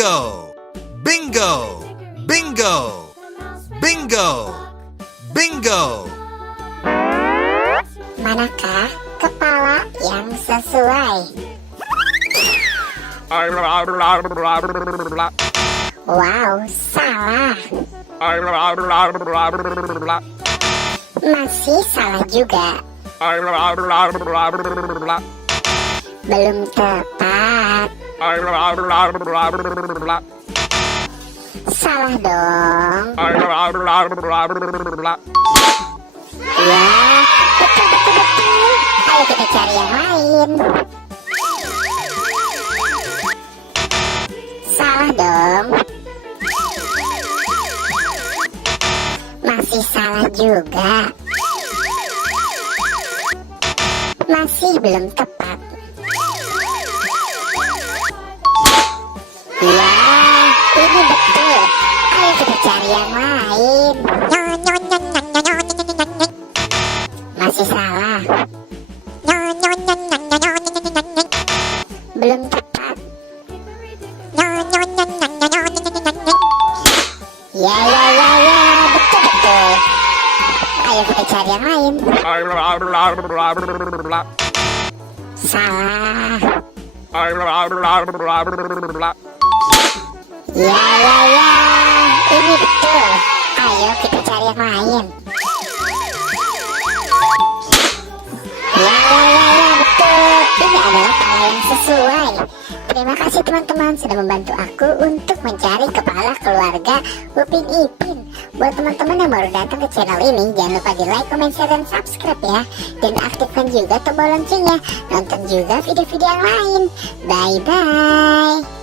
Bingo! Bingo! Bingo! Bingo! Bingo! Manakah kepala yang sesuai? Wow, salah. Masih salah juga. Belum tepat. Salah dong. Ya, betul. Ayo kita cari yang lain. Salah dong. Masih salah juga. Masih belum tepat. Wah, ini betul. Ayo kita cari yang lain. Masih salah. Belum tepat. Ya, betul. Ayo kita cari yang lain. Salah. Ya, ini betul. Ayo kita cari yang lain. Ya, betul. Ini adalah kepala yang sesuai. Terima kasih teman-teman sudah membantu aku untuk mencari kepala keluarga Upin Ipin. Buat teman-teman yang baru datang ke channel ini, jangan lupa di like, comment, share, dan subscribe ya. Dan aktifkan juga tombol loncengnya. Nonton juga video-video yang lain. Bye-bye.